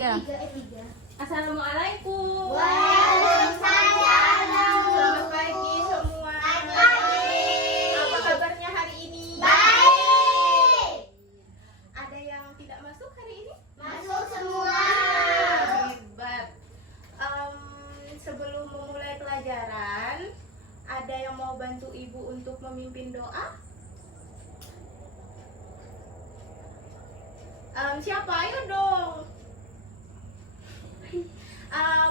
Ya. Assalamualaikum. Waalaikumsalam. Selamat pagi semua. Apa kabarnya hari ini? Baik. Ada yang tidak masuk hari ini? Masuk semua. Hebat. Sebelum memulai pelajaran, ada yang mau bantu ibu untuk memimpin doa? Siapa? Ayo dong.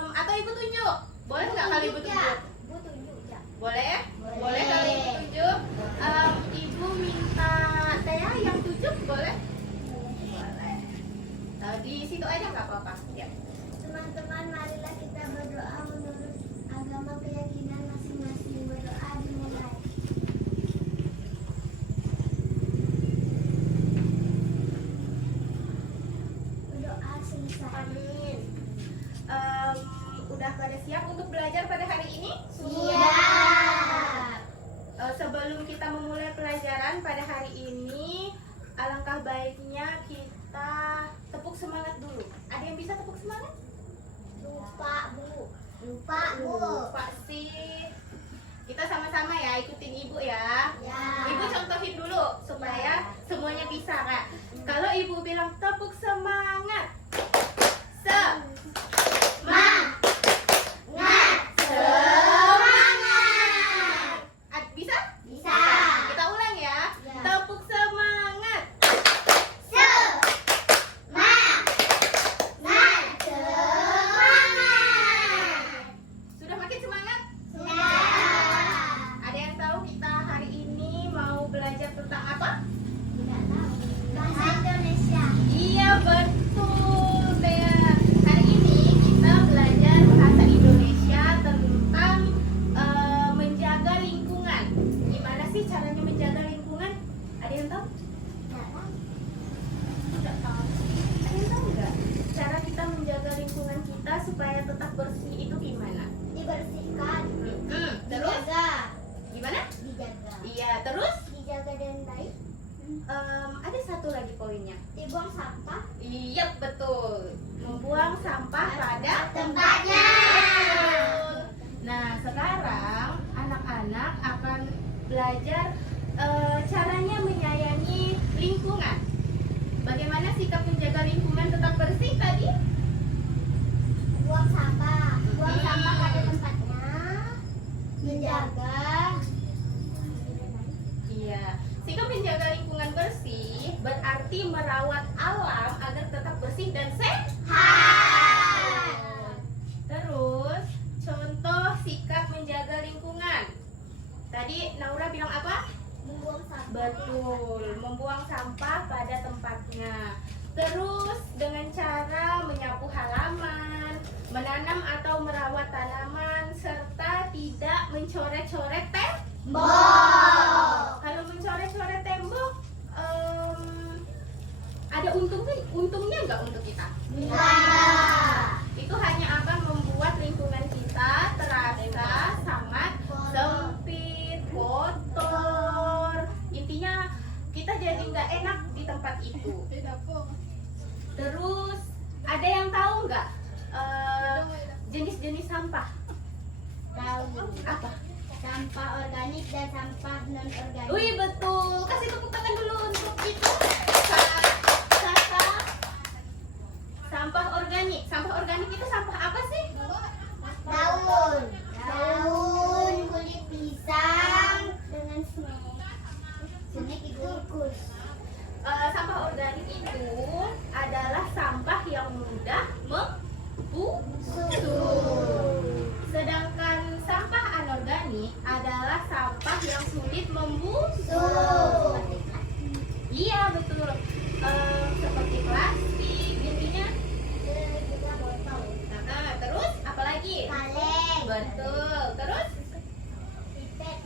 Atau ibu tunjuk? Boleh nggak kali ibu tunjuk? Bu tunjuk ya. Boleh? Boleh. Kali ibu tunjuk. Ibu minta Tea yang tunjuk, boleh? Boleh. Di situ aja nggak apa-apa. Ya. Teman-teman, marilah kita berdoa menurut agama keyakinan masing-masing. Berdoa dimulai. Berdoa selesai. Amin. Udah pada siap untuk belajar pada hari ini? Siap. Sebelum kita memulai pelajaran pada hari ini, alangkah baiknya kita tepuk semangat dulu. Ada yang bisa tepuk semangat? Lupa bu. Lupa bu. Lupa sih. Kita sama-sama ya, ikutin ibu ya. Ya. Ibu contohin dulu supaya semuanya bisa, Kak. Kalau ibu bilang tepuk semangat. Bisa? Bisa. Kita ulang ya. Ya. Tepuk semangat. Sudah makin semangat? Ada yang tahu kita hari ini mau belajar tentang apa? Bahasa Indonesia. Iya betul, Tea. Hari ini kita belajar bahasa Indonesia tentang menjaga lingkungan. Gimana sih caranya menjaga lingkungan? Ada yang tahu? Tidak tahu. Ada yang tahu nggak? Cara kita menjaga lingkungan kita supaya tetap bersih itu gimana? Dibersihkan. Terus? Dijaga. Gimana? Dijaga. Iya, terus? Dijaga dengan baik. Ada satu lagi poinnya. Dibuang sampah. Iya betul. Membuang sampah pada Tempatnya. Nah, sekarang anak-anak akan belajar caranya menyayangi lingkungan. Bagaimana sikap menjaga lingkungan tetap bersih tadi? Buang sampah. Buang sampah pada tempatnya. Menjaga. Iya. Sikap menjaga lingkungan bersih berarti merawat alam agar tetap bersih dan sehat. Terus, contoh sikap menjaga lingkungan. Tadi Naura bilang apa? Membuang sampah. Betul, membuang sampah pada tempatnya. Terus dengan cara menyapu halaman, menanam atau merawat tanaman, serta tidak mencoret-coret tembok. Kalau mencoret-coret tembok, ada untungnya nggak untuk kita? Itu hanya akan membuat lingkungan kita terasa sangat sempit, kotor. Intinya kita jadi nggak enak di tempat itu. Terus ada yang tahu nggak jenis-jenis sampah? Tahu. Apa? Sampah organik dan sampah non organik. Wih betul. Kasih tepuk tangan dulu untuk itu. Sampah organik. Sampah organik itu sampah apa sih? Daun. Daun kulit pisang dengan snack. Snack itu kus. Sampah organik itu adalah sampah yang mudah membusuk. Sedangkan sampah anorganik adalah sampah yang sulit membusuk. Iya betul. Seperti plastik, intinya. Juga botol. Nah, terus apa lagi? Kaleng. Betul. Terus? Pipet.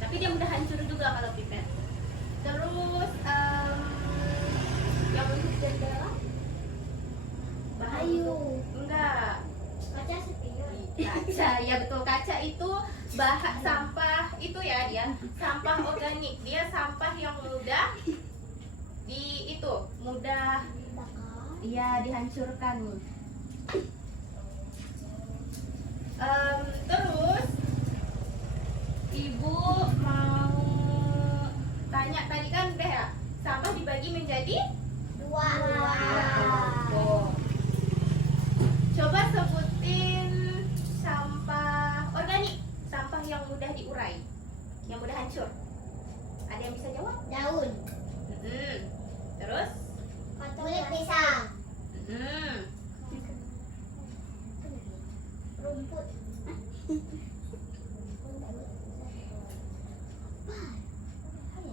Tapi dia mudah hancur juga kalau pipet. Terus yang untuk jendela? Kayu. Enggak. Kaca spion. Kaca, ya betul. Kaca itu sampah itu ya dia sampah organik. Dia sampah yang mudah itu mudah iya dihancurkan nih. Terus ibu mau tanya tadi kan udah ya, sampah dibagi menjadi dua. kelompok. Coba sebutin sampah organik, sampah yang mudah diurai, yang mudah hancur. Ada yang bisa jawab? Daun, Terus? kulit pisang, rumput,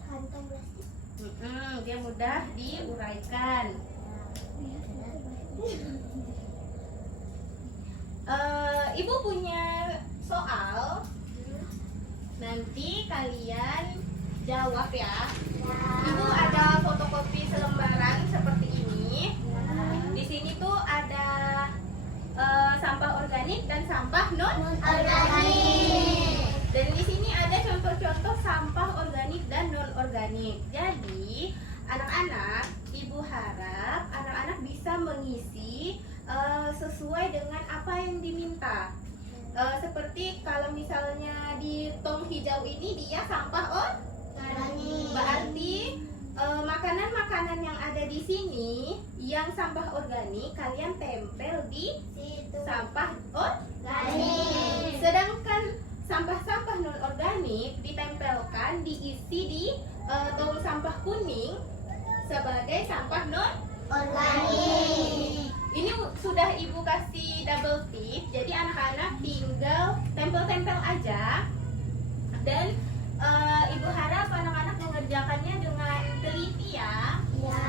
kantong plastik. Dia mudah diuraikan. Ibu punya soal, nanti kalian jawab ya. Ibu ada fotokopi selembaran seperti ini. Di sini tuh ada sampah organik dan sampah non Organik. Dan di sini ada contoh-contoh sampah organik dan non organik. Jadi anak-anak, ibu harap anak-anak bisa mengisi sesuai dengan apa yang diminta. Seperti kalau misalnya di tong hijau ini dia sampah Organik. berarti makanan-makanan yang ada di sini yang sampah organik kalian tempel di Situ. sampah Organik. sedangkan sampah-sampah non organik ditempelkan diisi di tong sampah kuning sebagai sampah non. Organik. Ini sudah ibu kasih double tip, jadi anak-anak tinggal tempel-tempel aja. Dan ibu harap anak-anak mengerjakannya dengan teliti ya. Ya.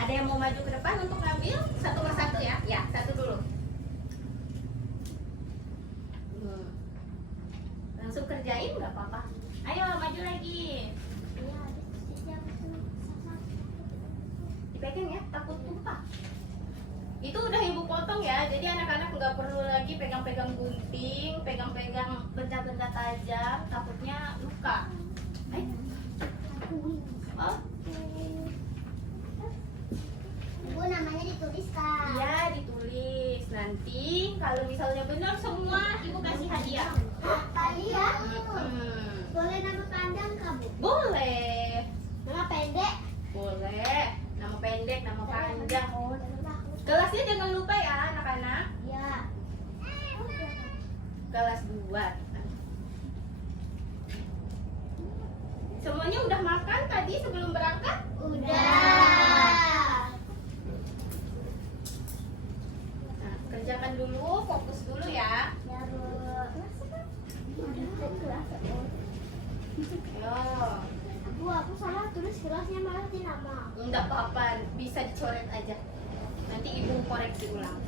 Ada yang mau maju ke depan untuk ngambil satu persatu ya? Ya, satu dulu. Langsung kerjain nggak apa-apa. Ayo maju lagi. Dipegang ya, takut tumpah. Itu udah ibu potong ya, jadi anak-anak nggak perlu lagi pegang-pegang gunting, pegang-pegang benda-benda tajam, takutnya luka. Ayo. Oke. Ibu namanya dituliskan. Iya ditulis. Nanti kalau misalnya benar semua, ibu kasih hadiah. Kalian Hmm. boleh nama panjang kamu? Boleh, Nama pendek? boleh. Nama pendek, nama panjang. Kelasnya jangan lupa ya anak-anak. Ya. Kelas 2. Semuanya udah makan tadi sebelum berangkat? Udah. Nah, kerjakan dulu, fokus dulu ya. Ya, Bu. Ayo. Aku salah tulis kelasnya malah di nama. Enggak apa-apa, bisa dicoret aja. Nanti ibu koreksi ulang.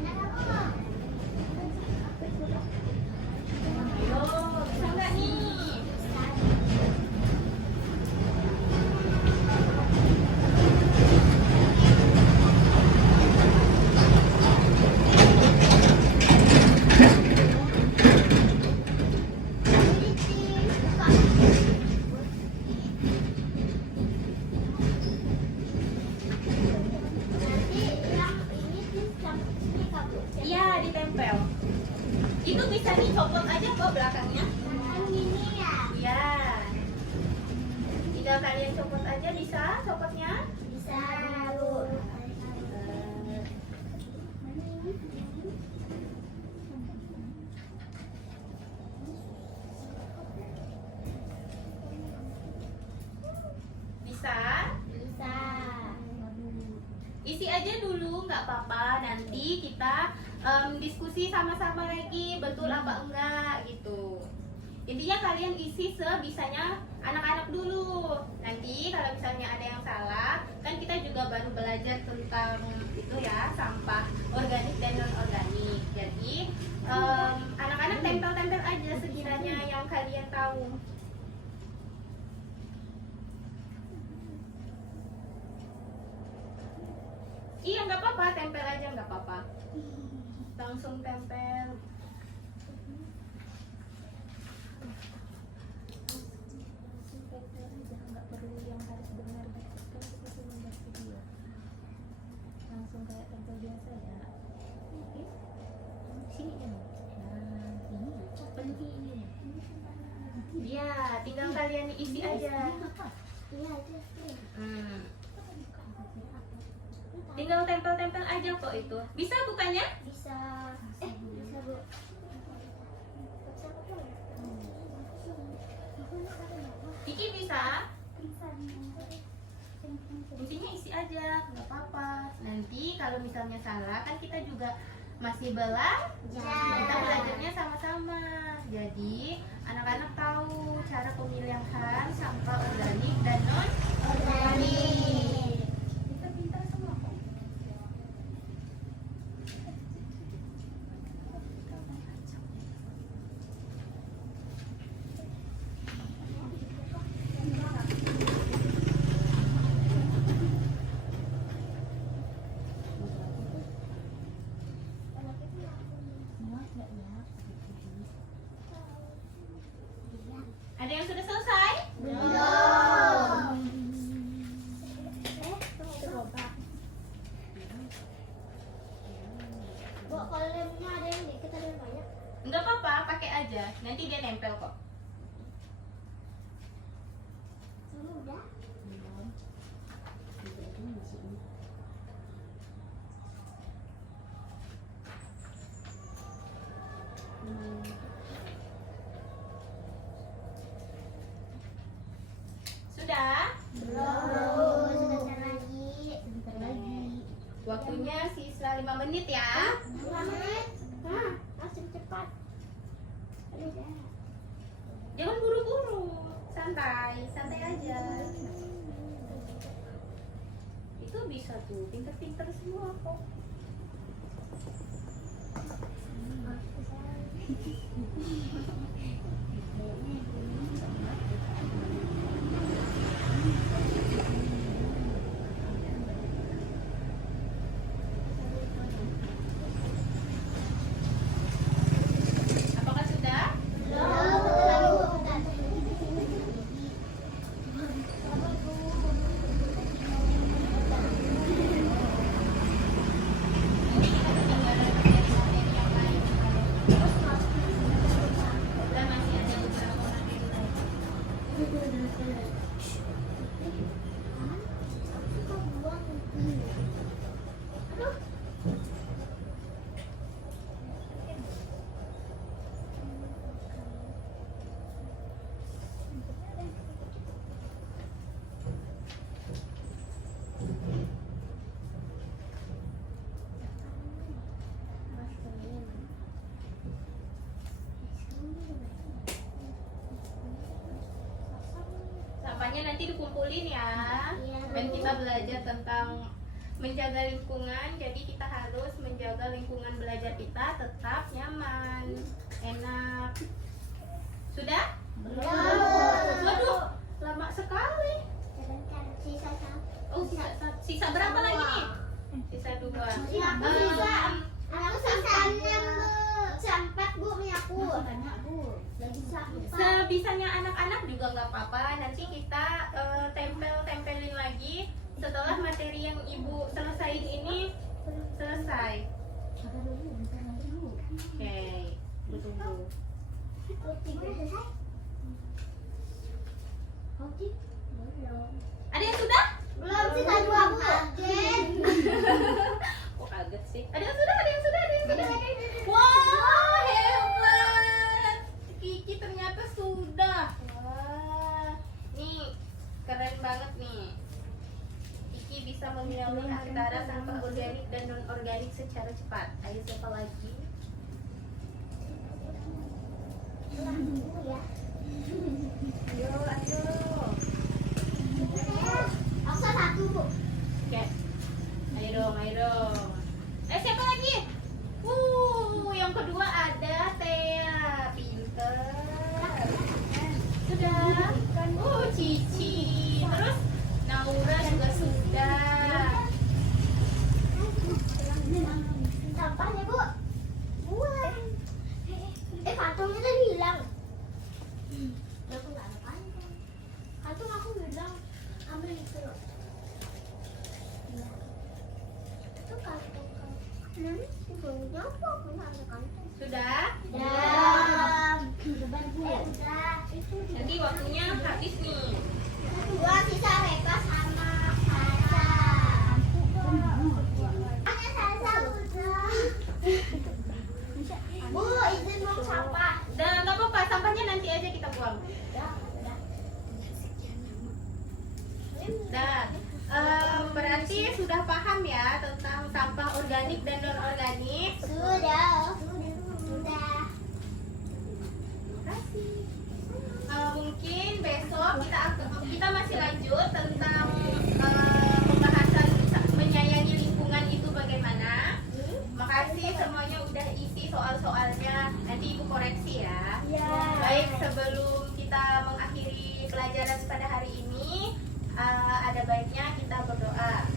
Anak aku. Ayo, bisa nggak nih? Iya, ditempel. Itu bisa dicopot aja kok belakangnya. Iya. Tinggal kalian copot aja, bisa copotnya. Bisa. Isi aja dulu, nggak apa-apa. Nanti kita diskusi sama-sama lagi, betul apa enggak gitu. Intinya kalian isi sebisanya anak-anak dulu. Nanti kalau misalnya ada yang salah, kan kita juga baru belajar tentang itu ya, sampah organik dan non organik. Jadi anak-anak tempel-tempel aja sekiranya yang kalian tahu. Iya nggak apa-apa, tempel aja nggak apa-apa. Langsung tempel. tinggal kalian isi aja. Iya, itu. Tinggal tempel-tempel aja kok itu. Bisa bukannya? Bisa. Bisa, Bu. Kiki bisa? Intinya isi aja, nggak apa-apa. Nanti kalau misalnya salah kan kita juga masih belajar. Kita belajarnya sama-sama. Jadi anak-anak tahu cara pemilihan sampah organik dan non organik. Pintar-pintar semua kok. Ada yang sudah selesai? Belum. Bu, kalau lemnya ada yang dikit ada yang banyak. Enggak apa-apa, pakai aja. Nanti dia nempel kok. Ini udah. Sudah? Belum. Sebentar lagi. Waktunya sisa 5 menit ya. 5 menit. Nah, langsung cepat. Udah. Jangan buru-buru. Santai, santai aja. Itu bisa tuh, pinter-pinter semua kok. Apakah sudah? Udah, masih ada beberapa materi lain. Sampahnya nanti dikumpulin ya. Dan kita belajar tentang menjaga lingkungan. Jadi kita harus menjaga lingkungan belajar kita tetap nyaman, enak. Sudah? Waduh, lama sekali. Sebentar, sisa satu. Oh, sisa berapa lagi nih? Sisa 2. Aku sisa. Aku sisanya sempat, Bu, nih aku. Banyak, Bu. Lagi satu. Sebisanya anak-anak juga nggak apa-apa. Nanti kita tempelin lagi setelah materi yang ibu selesaiin ini selesai. Oke, ibu tunggu. Udah selesai? Belum. Ada yang sudah? Belum, sisa 2, Bu. Kok kaget sih? Ada yang sudah? Ada yang sudah? Ada yang sudah? Wow, hebat! Kiki ternyata sudah. Wah, nih keren banget nih. Kiki bisa memilih antara sampah organik dan non organik secara cepat. Ayo siapa lagi? Ya. Ayo. Aksa 1, Bu. Oke. Ayo dong, ayo dong. Siapa lagi? Yang kedua ada Thea. Pinter. Sudah. Cici. Terus Naura juga sudah. Sampahnya, Bu. Buang. Kantongnya tadi hilang. Aku nggak ada kantong. Kantong aku hilang. Ambil itu loh. Iya. Itu kantong kamu. Tidurnya aku nggak ada kantong. Sudah? Udah. Udah. Itu Nanti waktunya habis nih. Dua sisa Reka sama Salsa. Hanya Salsa udah. Bu, izin mau sampah. Dan nggak apa-apa, sampahnya nanti aja kita buang. Dan berarti sudah paham ya tentang sampah organik dan non organik. Sudah. Mungkin besok kita masih lanjut tentang pembahasan menyayangi lingkungan itu bagaimana. Makasih semuanya udah isi soal-soalnya. Nanti ibu koreksi ya. Ya. Baik, sebelum kita mengakhiri pelajaran pada hari ini, ada baiknya kita berdoa.